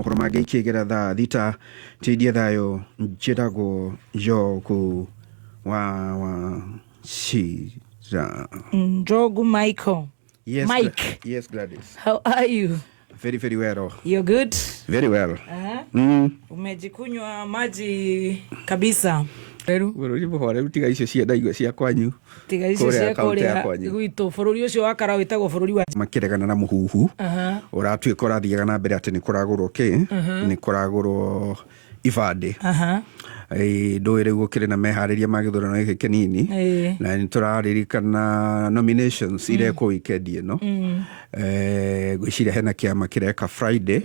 mohoro mangĩ ikĩgera thaa thita tidie thayo njĩragwo Njogu wa Shira. Njogu Michael. Yes, Mike. Yes, Gladys. How are you? Very, very well. You're good? Very well. Umejikunywa maji kabisa. Bũrũri mũhore tiga icio cia ndaigua cia kwanyu. Tiga icio cia kũrĩa gwitũ bũrũri ũcio wa Karaũ wĩtagwo bũrũri wa makĩregana na mũhuhu. Ũratuĩka ũrathiaga na mbere atĩ nĩ kũragũrwo nĩ kũragũrwo ibandĩ. Ndũĩ rĩu gũkĩrĩ na meharĩria ma gĩthurano gĩkĩ kĩnini na nĩ tũraririkana nominations irekwo weekend ĩno. Gwĩciria hena kĩama kĩreka Friday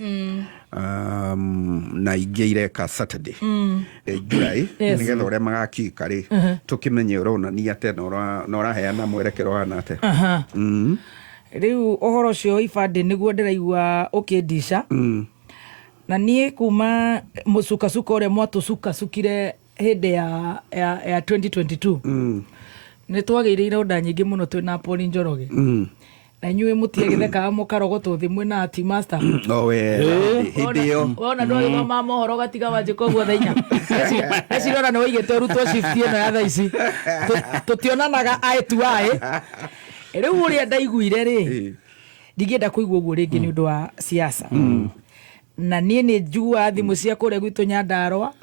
na ingĩ ireka Saturday. July nĩgetha ũrĩa magakika rĩ tũkĩmenye ũronania atĩ na ũraheana mwerekero wana atĩ. Rĩu ũhoro ũcio ibandĩ nĩguo ndĩraigua ũkĩndica. Na niĩ kuma mũcukasuka ũrĩa mwatũcukacukire hĩndĩ ya 2022 nĩ twagĩire ironda nyingĩ mũno twĩna Paul Njoroge. Na inyuĩ mũtiĩ gĩthekaga mũkarogotwo thĩ mwĩna ati master. Hĩndĩ ĩyo wona ndwagĩ mama mohoro gatiga wanjĩka ũguo thaa inya. Ecirona nĩ waigĩte ũrutwo shift ĩno ya thaa ici tũtionanaga eye to eye. Rĩu ũrĩa ndaiguire rĩ ndigĩenda kũigua ũguo rĩngĩ nĩ ũndũ wa siasa. Na niĩ nĩ njua thimũ cia kũrĩa gwitũ Nyandarua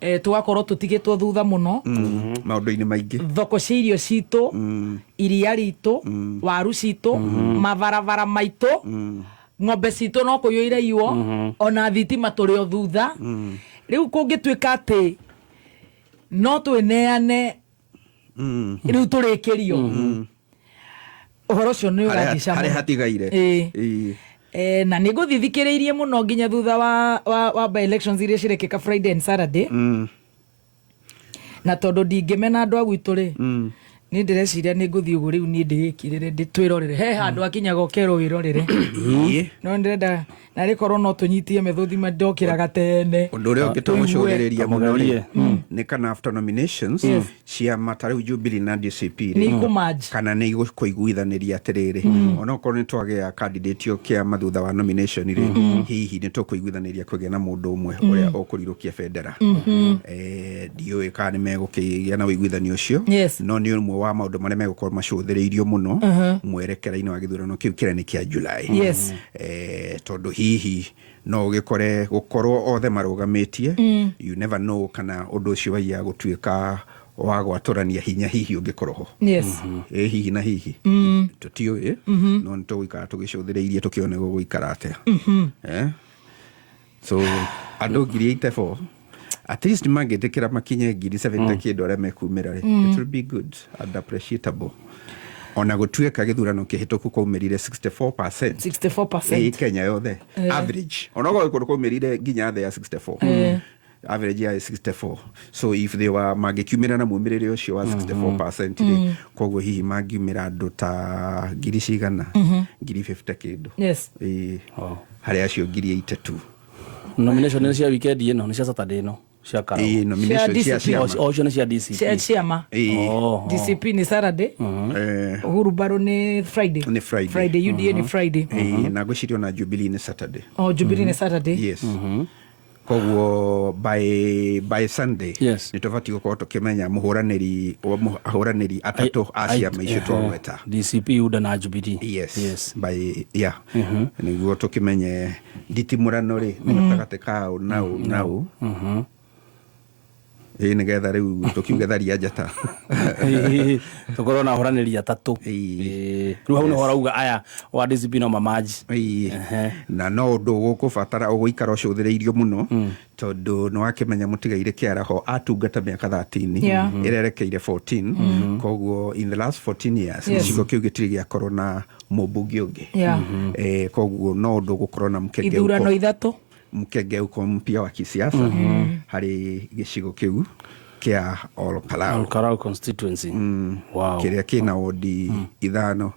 tũgakorwo tũtigĩtwo thutha mũno maũndũ-inĩ maingĩ, thoko cia irio citũ, iria ritũ, waru citũ, mabarabara maitũ, ng'ombe citũ no kũiywo iraiywo, ona thitima tũrĩ o thutha. Rĩu kũngĩtuĩka atĩ no twĩneane rĩu tũrĩkĩrio ũhoro ũcio nĩ ũgagĩca harĩa hatigaire. Na nĩ ngũthithikĩrĩirie mũno nginya thutha wa by elections iria cirekĩka Friday and Saturday. Na tondũ ndingĩmena andũ a gwitũ rĩ nĩ ndĩreciria nĩ ngũthiĩ ũguo rĩu niĩ ndĩgĩkirĩre twĩrorere he handũ akinyaga ũkerwo wĩrorere. No ndĩrenda na rĩkorwo no tũnyitie methũthi ndokĩraga tene. Ũndũ ũrĩa ũngĩ tũmũcũthĩrĩria mũno rĩ nĩ kana after nominations ciama ta rĩu Jubilee na DCP kana nĩ igũkũiguithanĩria atĩrĩrĩ onokorwo nĩ twagĩa candidate kĩa thutha wa nomination rĩ hihi nĩ tũkũiguithanĩria kũgĩa na mũndũ ũmwe ũrĩa ũkũrirũkia bendera. Ndiũĩ kana nĩ megũkĩgĩa na ũiguithanio ũcio no nĩ ũmwe wa maũndũ marĩa megũkorwo macũthĩrĩirio mũno mwerekera-inĩ wa gĩthurano kĩu kĩrĩa kĩa July. Tondũ hihi no ũgĩkore gũkorwo othe marũgamĩtie you never know kana ũndũ ũcio waiya gũtuĩka wa gwatũrania hinya hihi ũngĩkorwo ho. Hihi na hihi tũtiũĩ no nĩ tũgũikara tũgĩcũthĩrĩirie tũkĩone gũgũikara atĩa. So andũ 84 at least mangĩtĩkĩra makinye 70 kĩndũ arĩa mekumĩra it will be good and appreciable. Ona gũtuĩka gĩthurano kĩhĩtũku kwaumĩrire 64% Kenya yothe average onogo gũkorwo kwaumĩrire nginya thĩ ya 64 average ya 64. So if they were magĩkiumĩra na mũmĩrĩre ũcio wa 64% rĩ koguo hihi mangiumĩra andũ ta ngiri cigana ngiri 50 kĩndũ harĩa acio ngiri 82. Nomination nĩ cia weekend ĩno nĩ cia Saturday ĩno cia Karaũ. Nomination cia ciama ocio nĩ cia DCP. Ciama DCP ni Saturday, Uhuru Baro ni Friday. UDA ni Friday. Na gwĩciria na Jubilee ni Saturday. Jubilee ni Saturday. Yes. Koguo by Sunday nĩ tũbatiĩ gũkorwo tũkĩmenya mũhũranĩri atatũ a ciama icio twagweta DCP, UDA na Jubilee. Nĩguo tũkĩmenye nditimũrano rĩ gatagatĩ kao nau nĩgetha rĩu tũkiuge tharia njata tũkorwo na ahũranĩri atatũ. Rĩu hau nĩho rauga aya wa DCP no mamaji. Na no ũndũ gũkũbatara ũgũikara ũcũthĩrĩirio mũno tondũ nĩ wakĩmenya mũtigaire kĩaraho atungata mĩaka 13 ĩrerekeire 14. Koguo in the last 14 years gĩcigo kĩu gĩtirĩ gĩakorwo na mũmbunge ũngĩ. Koguo no ũndũ gũkorwo na ithurano ithatũ mkengeuko mpya wa kisiasa harĩ gĩcigo kĩu kĩa Olkalau constituency. Kĩrĩa kĩna wodi ithano.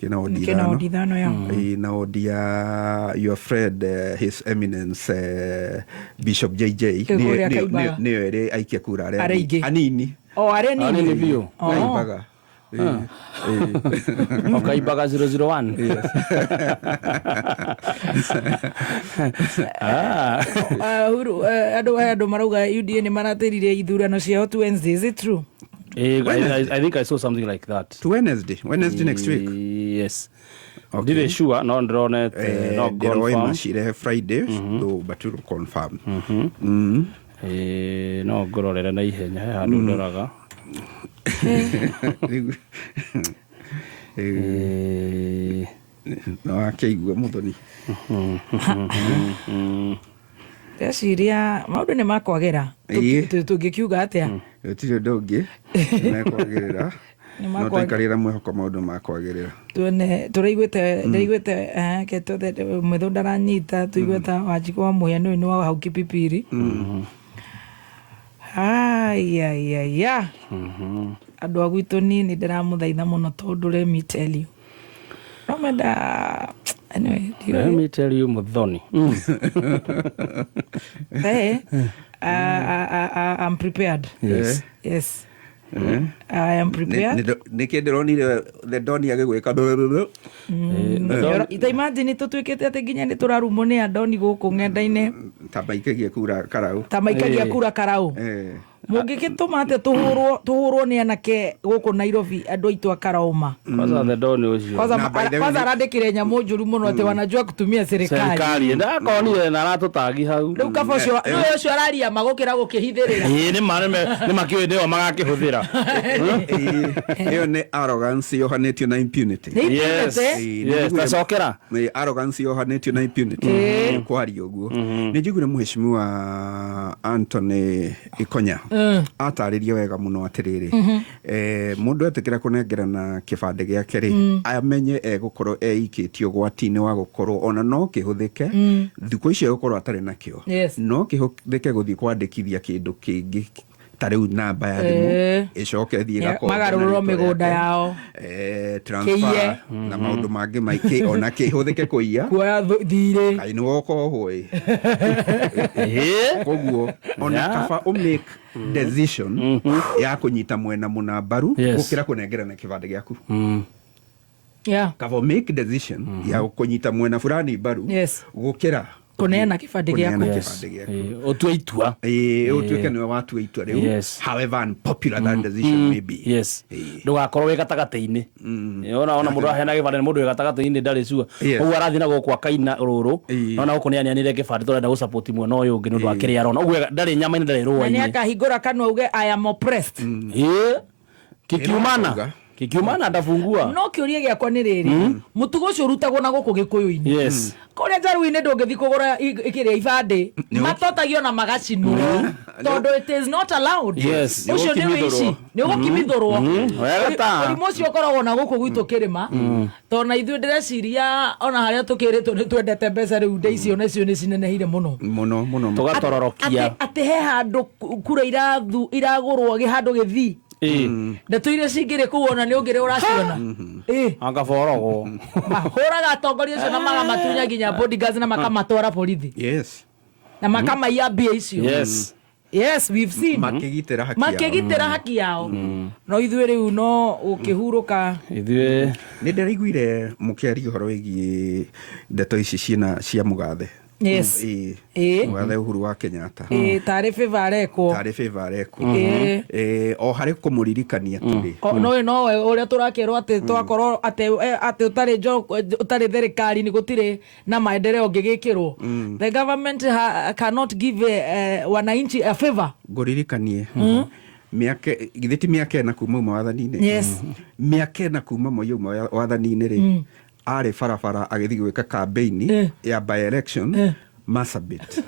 Kĩna wodi ithano na wodi ya your friend His Eminence Bishop JJ nĩyo ĩrĩ aikia kura arĩa anini. Arĩa anini biũ. Okaimbaga 001. Andũ marauga UDA nĩ marathĩrire ithurano ciao to Wednesday. Is it true? I think I saw something like that. To Wednesday next week. Yes. Okay. Did sure? No, not confirm. Friday, though, but to confirm. No, gororera na ihenya handu ndoraga. No akĩigua Muthoni. Ndeciria maũndũ nĩ makwagĩra. Tũngĩkiuga atĩa? Gũtirĩ ũndũ ũngĩ mekwagĩrĩra. No tũikarĩra mwĩhoko maũndũ makwagĩrĩra. Ndaiguĩte Mũthũ ndaranyita, tũiguĩte Wanjikũ wa Mũhia nĩ wa hau Kipipiri. Ayayaya. Andũ a gwitũ niĩ nĩ ndĩramũthaitha mũno tondũ let me tell you. Anyway, let me tell you Muthoni. Hey, I'm prepared. Yes. Yes. I am prepared. Nĩkĩ ndĩronire the Doni agĩgwĩka ita imagine tũtuĩkĩte atĩ nginya nĩ tũrarumwo nĩ Adoni gũkũ ng'enda-inĩ ta maikagia kura Karau. Mũngĩgĩtũma atĩ tũhũrwo nĩ anake gũkũ Nairobi andũ aitũ a Karauma. Kwanza the Doni ũcio. Kwanza arandĩkire nyamũ njũru mũno atĩ wanajua kutumia serikali. Ndakonire na aratũtagi hau. Rĩu kaba ũcio araria magũkĩra gũkĩhithĩrĩra. Nĩ makĩũĩ ndĩo magakĩhũthĩra. Ĩyo nĩ arrogance yohanĩtio na impunity. Yes, tacokera. Arrogance yohanĩtio na impunity. Kwaria ũguo. Nĩ njiguire Mheshimiwa Anthony Ikonya atarĩria wega mũno atĩrĩrĩ. Mũndũ etĩkĩra kũnengerana kĩbandĩ gĩake rĩ, amenye egũkorwo eikĩtio ũgwati-inĩ wa gũkorwo ona no kĩhũthĩke thikũ icio gũkorwo atarĩ nakĩo, no kĩhũthĩke gũthiĩ kwandĩkithia kĩndũ kĩngĩ tarĩu namba ya thimũ ĩcoke thiĩ gakombe magarũrwo mĩgũnda yao transfer na maũndũ mangĩ maingĩ ona kĩhũthĩke kũiya kuoya thirĩ kaĩ nĩ wokohwo koguo ona kaba ũmake decision ya kũnyita mwena mũna mbaru gũkĩra kũnengerana kĩbandĩ gĩaku. Kaba ũmake decision ya kũnyita mwena fulani mbaru gũkĩra kuneana kĩbandĩ gĩaku. Ũtue itua. Ũtuĩke nĩwe watua itua rĩu, however unpopular that decision may be. Ndũgakorwo wĩ gatagatĩ-inĩ. Ona mũndũ aheana kĩbandĩ nĩ mũndũ wĩ gatagatĩ-inĩ ndarĩ sure. Ũguo arathiĩ na gũkũ akaina rũrũ, ona gũkũ nĩaneanire kĩbandĩ tũrenda gũ-support mwena ũyũ ũngĩ nĩ ũndũ wa kĩrĩa arona. Ũguo ndarĩ nyama-inĩ ndarĩ rũa-inĩ. Na nĩakahingũra kanua auge I am oppressed. Kikiumana ndafungua. No kĩũria gĩakwa nĩ rĩrĩ, mũtugo ũcio ũrutagwo na gũkũ Gĩkũyũ-inĩ. Kũrĩa njaruinĩ ndũngĩthiĩ kũgũra ĩkĩrĩa ibandĩ, matotagio na magacinwo tondũ it is not allowed. Ũcio nĩ wĩici, nĩ ũgũkimithũrwo. Mũrimũ ũcio ũkoragwo na gũkũ gwitũ kĩrĩma, tondũ na ithuĩ ndĩreciria ona harĩa tũkĩrĩtwo nĩ twendete mbeca rĩu nda icio nacio nĩ cineneire mũno tũgatororokia atĩ he handũ kura iragũrwo handũ gĩthii ndeto iria cingĩrĩ kũu ona nĩ ũngĩrĩ ũraciona angaborogwo mahũraga atongoria ũcio na magamatunya nginya bodyguards na makamatwara borithi na makamaiya mbia icio. Yes, we've seen makĩgitĩra haki yao. No ithuĩ rĩu no ũkĩhurũka. Ithuĩ nĩ ndĩraiguire mũkĩaria ũhoro wĩgiĩ ndeto ici cia mũgathe. Mũgathe Uhuru wa Kenyatta tarĩ favor arekwo o harĩ kũmũririkania tũrĩ no ũrĩa tũrakĩrwo atĩ twakorwo atĩ ũtarĩ thirikari nĩ gũtirĩ na maendeleo ũngĩgĩkĩrwo. The government cannot give wananchi a favor. Ngũririkanie githĩ ti mĩaka ĩna kuma uma wathani-inĩ, mĩaka ĩna kuma uma wathani-inĩ rĩ arĩ barabara agĩthiĩ gwĩka campaign ya by election Marsabit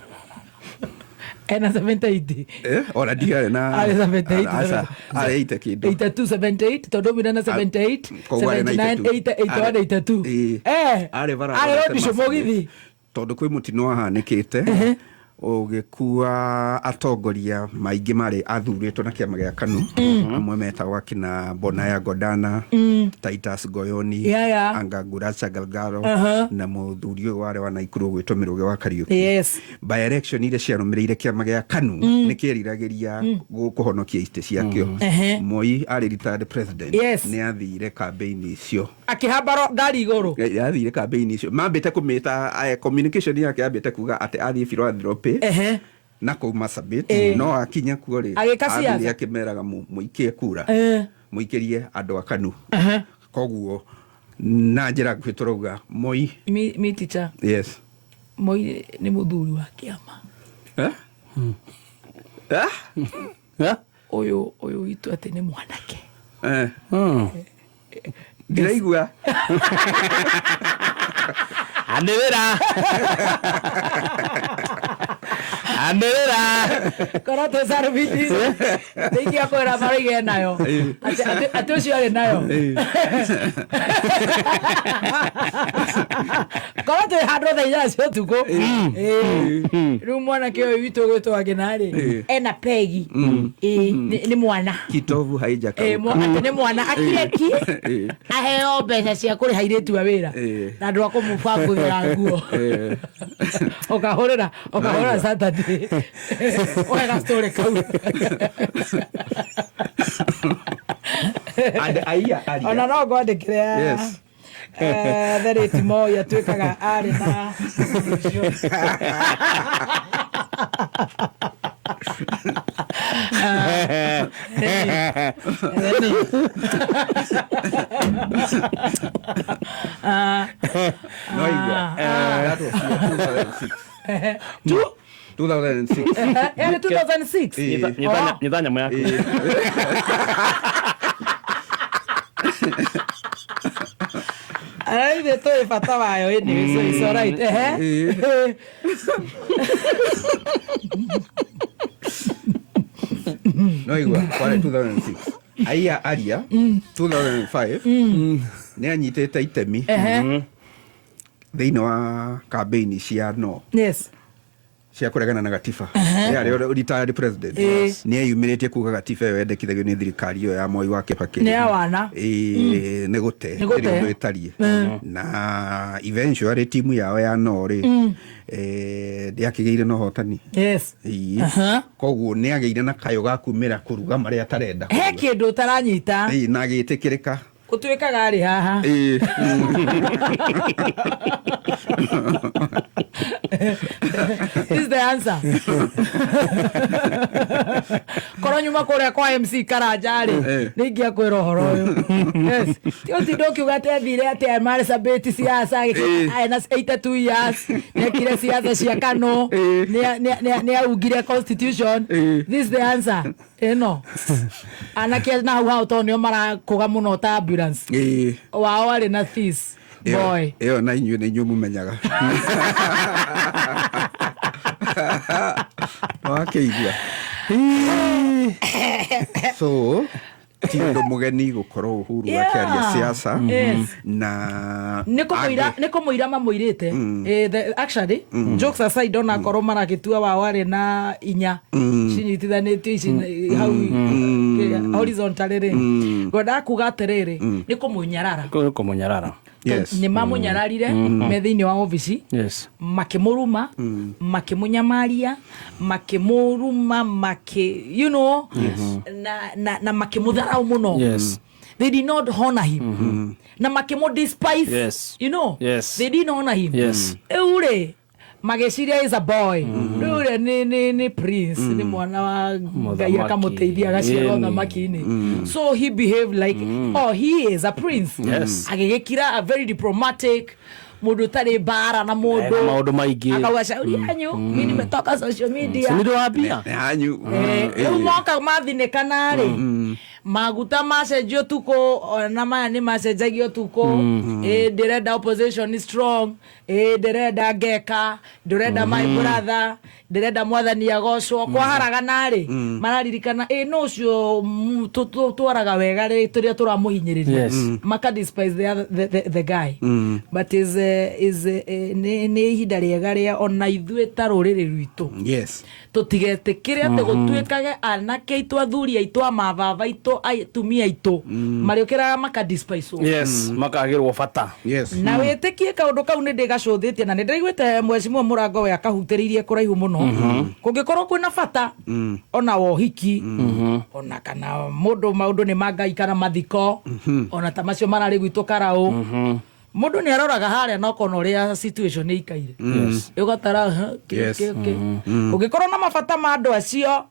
ena 78 ona ndiarĩ na 78 arĩite kĩndũ 82 78 tondũ mina na 78 79 82 arĩ bara arĩ rodi mũgithi tondũ kwĩ mũtino wahanĩkĩte ugikua atongoria maingi mari athuritwo na kiama gia KANU amwe metagwo akina Bonaya Godana, Titus Goyoni, Angaguracha Galgaro na muthuri uyu wari wa Naikuru gwitwo Miruge wa Kariuki. By election ile ciarumireire kiama gia KANU ni kiriragiria gukuhonokia ite ciakio. Moi ari retired president ni athire campaign icio akihambaro ngari iguru athire campaign icio mambite kumita communication yake ambite kuga ati athie philanthropy na kuma Sabit no akinya kuo ri athire akimeraga muikie kura muikirie andu a KANU koguo na njira gwituruga Moi mi teacher Moi ni muthuri wa kiama uyu itu ati ni mwanake Giraigua Andera Koroto sarviti Tiki akwera marige nayo Ati ucio ari nayo Koroto handro thaina cio tuko Riu mwanake uyu witu gwitwo akinari ena pegi ni mwana kitovu haijaka ati ni mwana akireki aheo mbeca cia kuriha iritu a wira na andu akumubangurira nguo okahorera Saturday oega story kau ona no ngwandikire thereti moya twikaga ari na no igua that was 2006 era 2006 nidanya moya ai de toi bata wayo ini so is all right no igua kware 2006 aia aria 2005 ni anyitete itemi thiini wa campaign cia no cia kuregana na gatiba yari retired president ni ayumiritie kuga gatiba yo yendekithagio ni thirikari yo ya Moi wa Kibaki ni awana ni gute ndio etarie na eventually timu yao ya no ri ndiakigeire no hotani koguo ni ageire na kayo ga kumira kuruga maria tarenda he kindu taranyita na agitikirika utwikaga ari haha is the answer koronyuma kuria kwa MC Karajari ningi akwira uhoro uyu tio tidoki ugatethire ati amare sabeti siasa na 82 years nekire siasa cia KANU ni augire constitution this is the answer no anake na hau tonio mara kuga muno ta ambulance wao ari na fees boy eo na inyu ne nyumu menyaga wakeigua so tindo mugeni gukorwo Uhuru akiaria siasa na niko muira mamuirite actually jokes aside ona korwo maragitua wao ari na inya cinyitithanitio ici hau horizontal ri ngoda kuga atiriri niko munyarara ni mamunyararire me thiini wa office makimuruma makimunyamaria makimuruma you know na makimutharau muno they did not honor him na makimu despise you know they did not honor him eure mageciria is a boy ure ni prince ni mwana wa Ngai akamuteithia agaciarwo thamaki-ini so he behaved like he is a prince agigikira a very diplomatic mundu tari bara na maundu maingi akauga shauri yanyu mimi nimetoka social media ndio wapia yanyu mwaka mathinekana ri maguta macenjio tuko na maya ni macenjagio tuko ndirenda opposition is strong ndirenda ngeka ndurenda my brother ndirenda mwathani agocwo kwa haragana ri mararirikana no ucio twaraga wega ri turia turamuhinyiriria maka despise the guy but is ni ihinda riega ria ona ithue ta ruriri rwitu tutigetikire ati gutwikage anake itu athuri aitu amababa itu aitumia itu mariukiraga maka despise makagirwo bata na witikie kaundu kau ni ndigacuthĩtie na nindiraiguite mwecimu Murango we akahutĩrĩirie kũraihu mũno kũngĩkorwo kwĩna bata ona wohiki ona kana maũndũ nĩ mangai kana mathiko ona ta macio mararĩ gwitũ Karaũ mundu ni aroraga haria no kona uria situation ni ikaire ugatara ugikorwo na mabata ma andu acio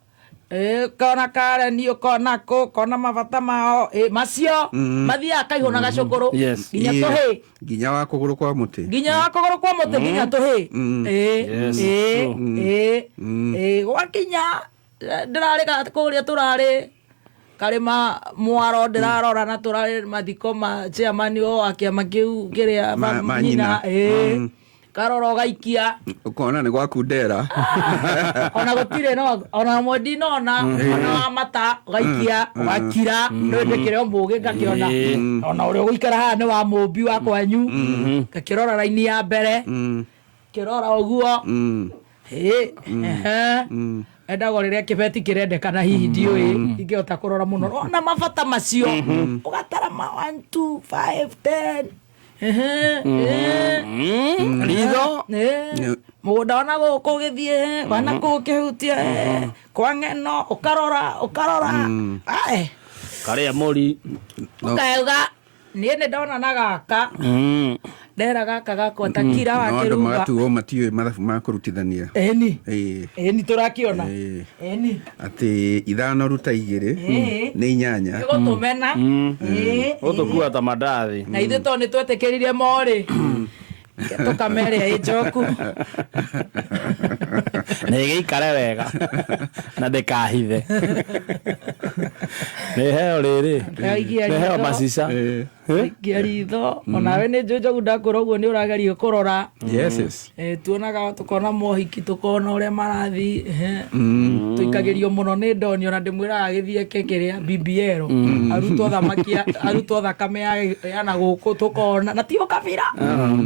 kona kare ni ukona kona mabata mao macio mathia kaihona gacukuru nginya tuhi nginya wa kuguru kwa muti nginya tuhi wakinya ndirarika kuria turari karima mwaro ndirarora na turari mathiko ma chairman o akiama kiu kiria manyina karoro gaikia ukona ni gwakundera ona gutire no ona modi no ona mata gaikia wakira ndekire mbuge ngakiona ona uri guikara haha ni wa mumbi wa kwanyu ngakirora raini ya mbere kirora uguo endago riria kibeti kirendekana hihi ndiui ingihota kurora muno ona mabata macio ugatara ma 1 2 5 10 ritho mugunda ona guku githie wana kukihutia kwa ng'eno ukarora karia muri ukauga nie ni ndona na gaka ndera gaka gakwa takira wakiruga magatuo matiwe mathabu ma kurutithania eni turakiona ati ithano ruta igiri ni inyanya gutumena utukua ta mandathi na ithe to ni twetekeririe mori tukamere ijoku nigiikare wega na ndikahithe niheo riri niheo macica ngiaritho onawe ni njojogu ndakora uguo ni urageria kurora tuonaga tukona mohiki tukona uria marathi tuikagirio muno ni ndoni ona ndimwiraga githie kekeria BBL arutwo thakame ya na guku tukona na tio kabira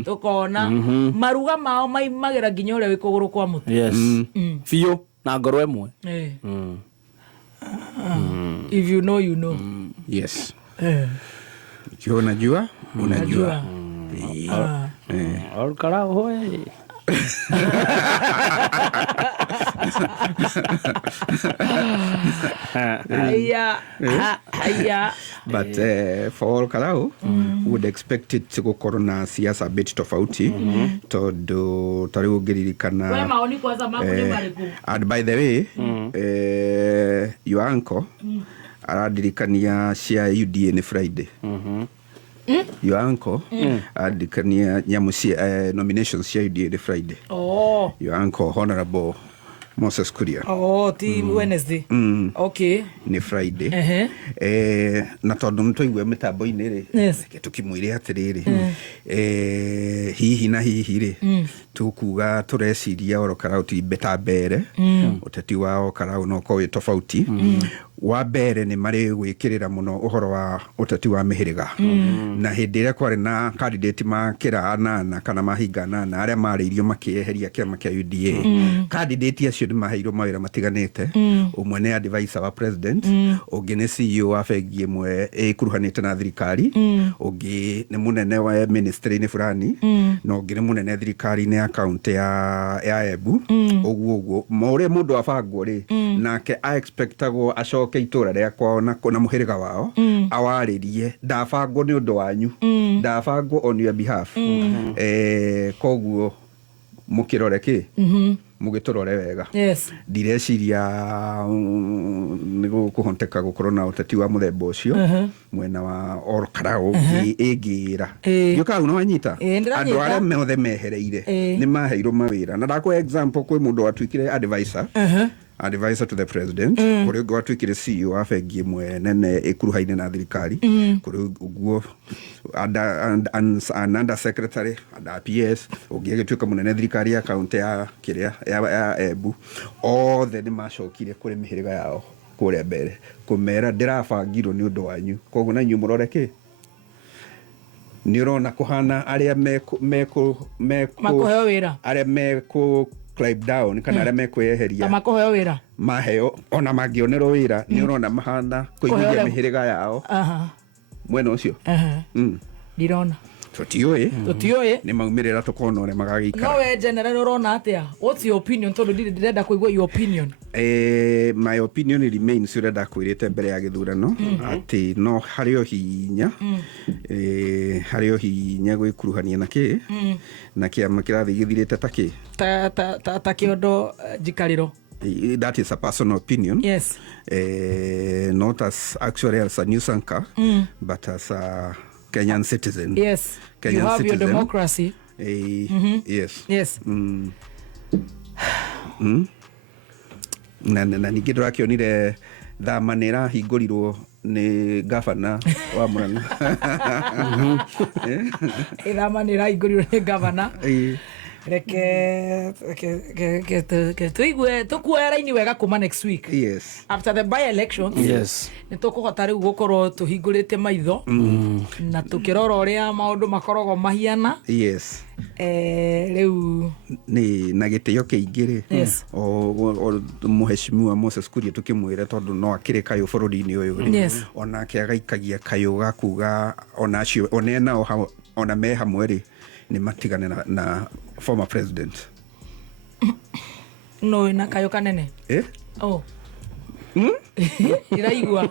tukona maruga mao maimagira nginya uria wi kuguru kwa mutu fiyo na ngoro emwe if you know you know Ukiwa unajua Karaũ hoye but for Karaũ would expect it to gukorwo na siasa bit tofauti tondu tariu ngiririkana we maoni kwanza maku ni mariku and by the way your uncle aradirikania cia UDA ni Friday your uncle adirikania nyamu cia nominations cia UDA ni Friday your uncle Honorable Moses Kuria ti Wednesday okay ni Friday na tondu nitwaigua mitambo-ini ri tukimwire atiriri hihi na hihi ri tukuga tureciria oro Karaũ ti beta mbere uteti wao Karaũ no ko tofauti wa mbere ni mari gwikirira muno uhoro wa uteti wa mihiriga na hindi ria kwari na candidate ma kira nana kana mahinga nana aria mariirio makieheria kiama kia UDA candidate acio ni maheirwo mawira matiganite umwe ni advisor wa president ungi ni CEO wa bengi imwe ikuruhanite na thirikari ungi ni munene wa ministry ni fulani no ungi ni munene thirikari ni account ya Embu uguo more mundu abangwo ri nake I expectagwo acoke itura ria kwao na muhiriga wao awaririe ndabangwo ni undu wanyu ndabangwo on your behalf koguo mukirore ki mugiturore wega ndireciria ni gukuhonteka gukorwo na uteti wa muthemba ucio mwena wa Karaũ ingira yuka una wanyita andu aria mothe mehereire ni maheirwo mawira na ndakwa example kwi mundu watwikire advisor advisor to the president kuri ũngĩ watuĩkire CEO wa bengi ĩmwe nene ĩkuruhaine na thirikari kuri ũguo under secretary under PS ũngĩ agĩtuĩka mũnene thirikari ya kaunti ya kĩrĩa ya Embu othe nĩ macokire kũrĩ mĩhĩrĩga yao kũrĩa mbere kũmera ndĩrabangirwo nĩ ũndũ wanyu koguo na inyuĩ mũrore kĩ nĩ ũrona kũhana arĩa makuheo wĩra arĩa mekũ climb down kana arĩa mekweheria makuheo wĩra maheo ona mangĩonerwo wĩra nĩ ũrona mahana kũiguithia mĩhĩrĩga yao mwena ũcio ndirona tũtiũĩ nĩ maumĩrĩra tũkona ũrĩa magagĩikara no we general ũrona atĩa what's your opinion tondũ ndĩrenda kũigua your opinion my opinion remains ũrĩa ndakwĩrĩte mbere ya gĩthurano atĩ no harĩ o hinya gwĩkuruhania na kĩ na kĩama kĩrathiĩ gĩthirĩte ta kĩondo njikarĩro. That is a personal opinion. Yes. Not as actually as a news anchor, but as a Kenyan citizen. Yes. Kenyan you have citizen. Your democracy. Yes. Yes. Na ningĩ ndũrakĩonire thama nĩ ĩrahingũrirwo nĩ gavana wa Murang'a. Thama nĩ ĩrahingũrirwo nĩ gavana. Reke tukuoya raini wega kuma next week. Yes. After the by-elections. Yes. Nĩ tũkũhota rĩu gũkorwo tũhingũrĩte maitho na tũkĩrora ũrĩa maũndũ makoragwo mahiana. Yes. Rĩu nĩ na gĩtĩo kĩingĩ Yes. Mheshimiwa Moses Kuria tukĩmwĩra tondũ no akĩrĩ kayũ bũrũri-inĩ ũyũ Yes. onake agaikagia kayũ gakuga ona acio onena ona me hamwe rĩ nĩ matigane na former president. No ina kayo kanene. Oh. Iraigua.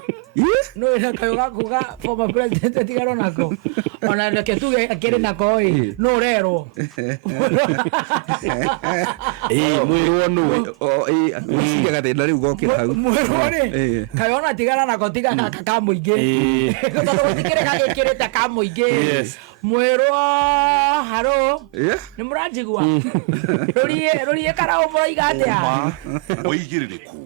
No ina kayo gakuga former president atigaro nako. Ona reke tuge akere nako no rero. Mwĩrwo no. Usiga gathĩna rĩu gokĩra hau. Mwĩrwo nĩ. Kayo ona tigara nako tiga ka mũingĩ. Tondũ gũtikĩrĩ gagĩkĩrĩte ka mũingĩ. Yes. Mwĩrwo haro. Nĩ mũranjigua. Rũriĩ kana ũmũraiga atĩa? Ũigĩrĩrĩku.